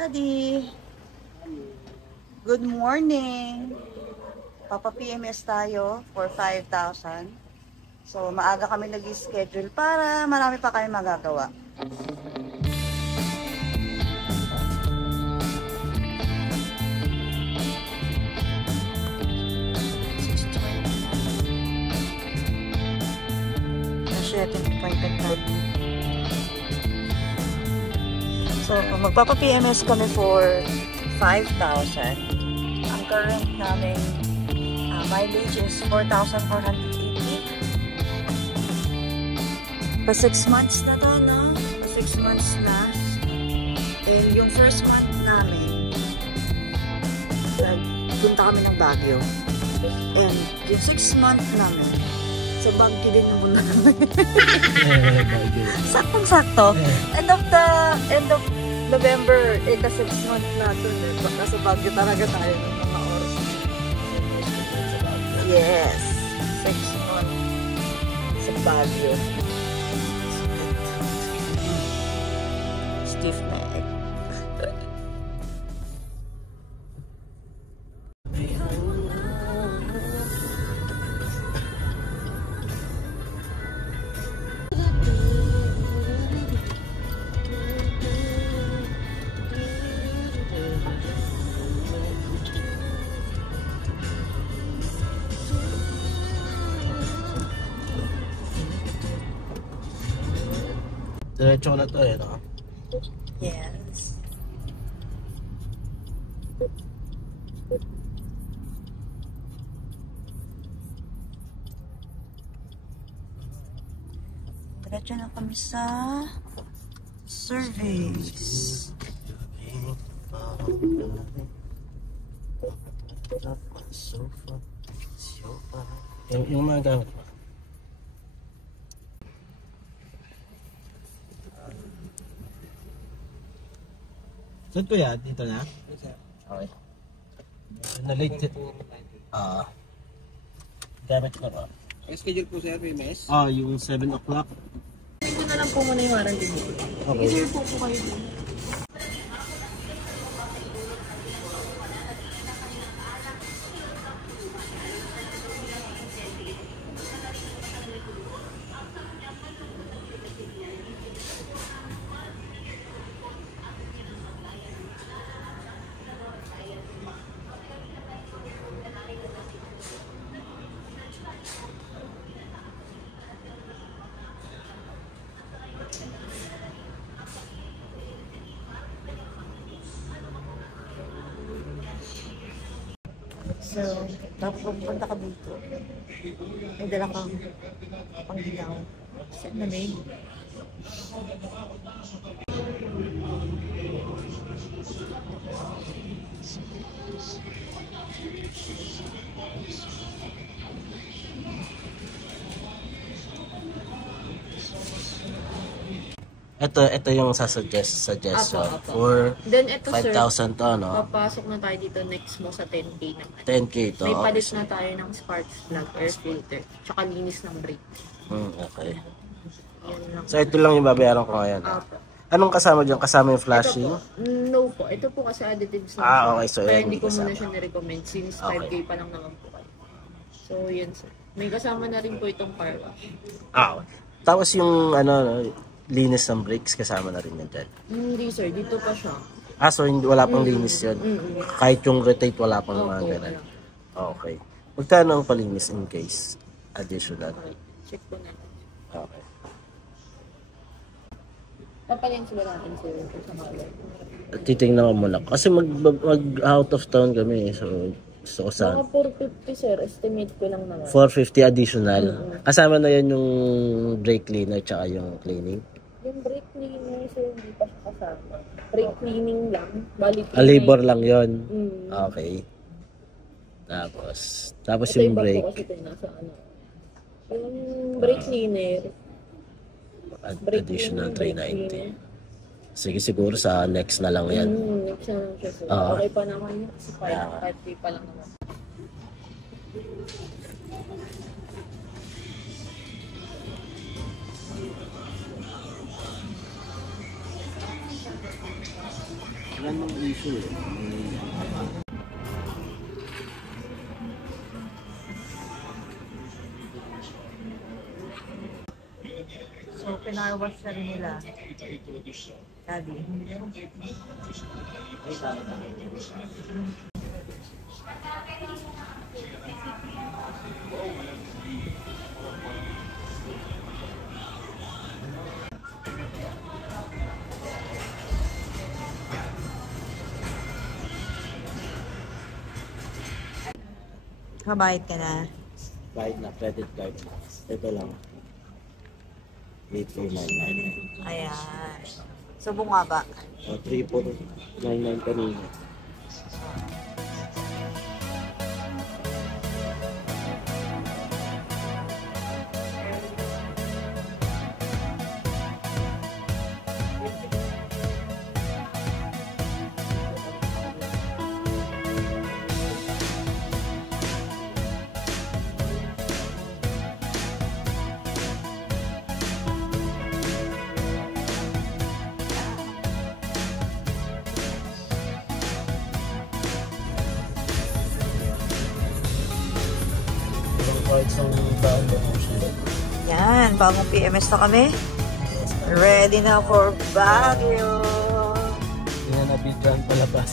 Daddy, good morning. Papa-PMS tayo for 5,000. So, maaga kami nag-schedule para marami pa kami magagawa. So, magpapa-PMS kami for 5,000. Ang current namin mileage is 4,480. Pa 6 months na to, no? Pa 6 months na. And yung first month namin, punta kami ng Baguio. And yung 6 month namin, sa Baguio din naman namin. Saktong-sakto. End of November, the 6 month na ito. Nasa Baguio talaga tayo ng mga oras. Yes. 6 month sa Baguio. Stiff neck. Diretso na to eh, no? Yes. Diretso na kami sa service. Yung mga gamit mo. Saan ko yan? Dito na? Okay. Na-late. Gamit ko ba? Schedule po sir, PMS? Yung 7 o'clock. Hindi ko na lang po muna yung warranty mo. Okay. Sige, po kayo din. So, tapos pupunta ka dito. May dala kang panggilaw. Saan na may? Ito yung suggestion Apo. for Then ito 5,000 to, no? papasok na tayo dito next mo sa 10K naman. 10K to. May palit na tayo ng sparks plug, air filter, tsaka linis ng brake. Okay. Yan lang. So ito lang yung babayaran ko ngayon. Apo. Anong kasama dyan? Kasama yung flashing? No po. Ito po kasi additives na. Okay. So kaya yan hindi ko muna kasama. siya na-recommend since Okay. 5K pa lang naman po kayo. So yun sir. May kasama na rin po itong car wash. Okay. Tapos yung linis ng brakes kasama na rin yan dyan. Hindi sir, dito pa siya. So hindi, wala pang linis yun? Kahit yung rotate wala pang mga Opo, ganun? Okay. Magkano ang palinis in case additional? Okay. Check po na. Okay. Papalyan sila natin sir sa mga. Titingnan ko muna. Kasi mag out of town kami. So gusto ko saan. Mga 450 sir, estimate ko lang naman. 450 additional. Kasama na yan yung brake cleaner tsaka yung cleaning. Yung brake cleaning, sir, hindi pa siya kasama. Brake cleaning lang. Bali, Labor lang yon. Mm. Okay. Tapos Ito yung iba brake. po kasi ito nasa ano. Yung brake cleaner. Additional brake 390. Sige, siguro sa next na lang yan. Next na lang siya, sir. Oo. Okay pa naman yun. Kasi Yeah. 5K pa lang naman. Wala nang issue eh. So, pinarwash na rin nila. Sabi. Kabayad ka na. Bayad na, credit card. Ito lang. 3499. Ayan. So, bumaba. 3499 kanina. Yan, bagong PMS na kami. Ready na for Baguio. Hindi na nabidyan palabas.